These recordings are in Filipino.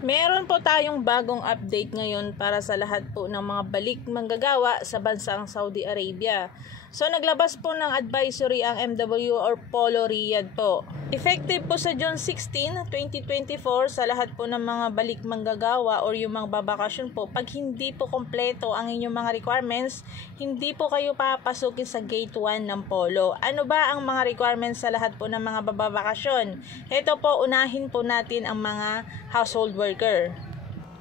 Meron po tayong bagong update ngayon para sa lahat po ng mga balik manggagawa sa bansang Saudi Arabia. So naglabas po ng advisory ang MW or Polo Riyadh po. Effective po sa June 16, 2024 sa lahat po ng mga balik manggagawa or yung mga babakasyon po. Pag hindi po kompleto ang inyong mga requirements, hindi po kayo papasukin sa gate 1 ng Polo. Ano ba ang mga requirements sa lahat po ng mga babakasyon? Ito po, unahin po natin ang mga household worker.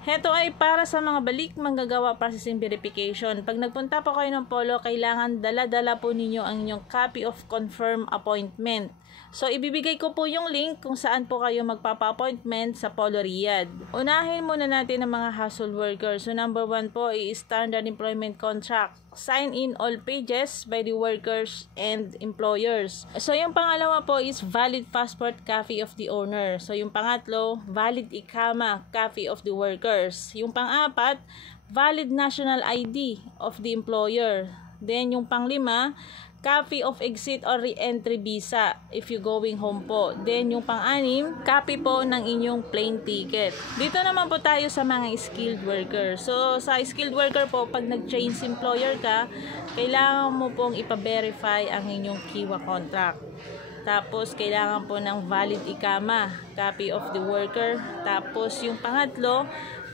Heto ay para sa mga balik manggagawa processing verification. Pag nagpunta po kayo ng Polo, kailangan dala-dala po ninyo ang inyong copy of confirmed appointment. So, ibibigay ko po yung link kung saan po kayo magpapa-appointment sa Polo Riyadh. Unahin muna natin ang mga household workers. So, number 1 po is standard employment contract. Sign in all pages by the workers and employers. So, yung pangalawa po is valid passport copy of the owner. So, yung pangatlo, valid ikama copy of the workers. Yung pang-apat, valid national ID of the employer. Then, yung panglima, copy of exit or re-entry visa if you going home po. Then, yung pang-anim, copy po ng inyong plane ticket. Dito naman po tayo sa mga skilled worker. So, sa skilled worker po, pag nag-change employer ka, kailangan mo pong ipa-verify ang inyong Kiwa contract. Tapos, kailangan po ng valid ikama, copy of the worker. Tapos, yung pangatlo,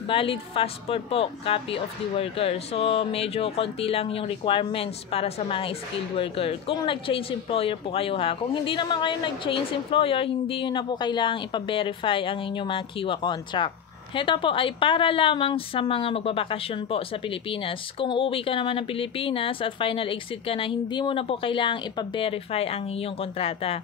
valid passport po, copy of the worker. So, medyo konti lang yung requirements para sa mga skilled worker. Kung nag-change employer po kayo ha. Kung hindi naman kayo nag-change employer, hindi yun na po kailangang ipa-verify ang inyong mga Kiwa contract. Ito po ay para lamang sa mga magbabakasyon po sa Pilipinas. Kung uuwi ka naman ng Pilipinas at final exit ka na, hindi mo na po kailangang ipa-verify ang iyong kontrata.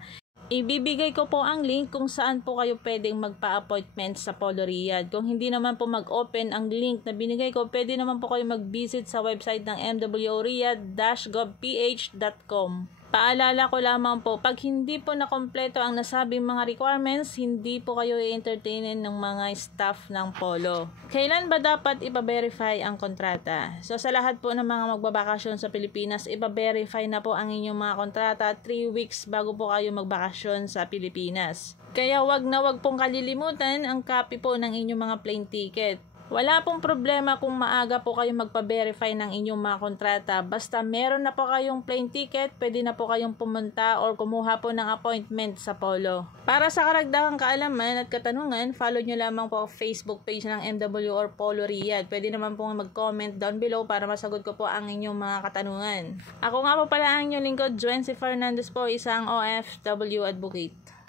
Ibibigay ko po ang link kung saan po kayo pwedeng magpa-appointment sa Polo Riyadh. Kung hindi naman po mag-open ang link na binigay ko, pwede naman po kayo mag-visit sa website ng mwriyadh-govph.com. Paalala ko lamang po, pag hindi po nakompleto ang nasabing mga requirements, hindi po kayo i-entertainin ng mga staff ng Polo. Kailan ba dapat ipa-verify ang kontrata? So sa lahat po ng mga magbabakasyon sa Pilipinas, ipa-verify na po ang inyong mga kontrata 3 weeks bago po kayo magbakasyon sa Pilipinas. Kaya wag na wag pong kalilimutan ang copy po ng inyong mga plane ticket. Wala pong problema kung maaga po kayo magpa-verify ng inyong mga kontrata. Basta meron na po kayong plane ticket, pwede na po kayong pumunta or kumuha po ng appointment sa Polo. Para sa karagdagang kaalaman at katanungan, follow nyo lamang po ang Facebook page ng MW or Polo Riyadh. Pwede naman po mag-comment down below para masagot ko po ang inyong mga katanungan. Ako nga po pala ang inyong lingkod, Joency Fernandez po, isang OFW advocate.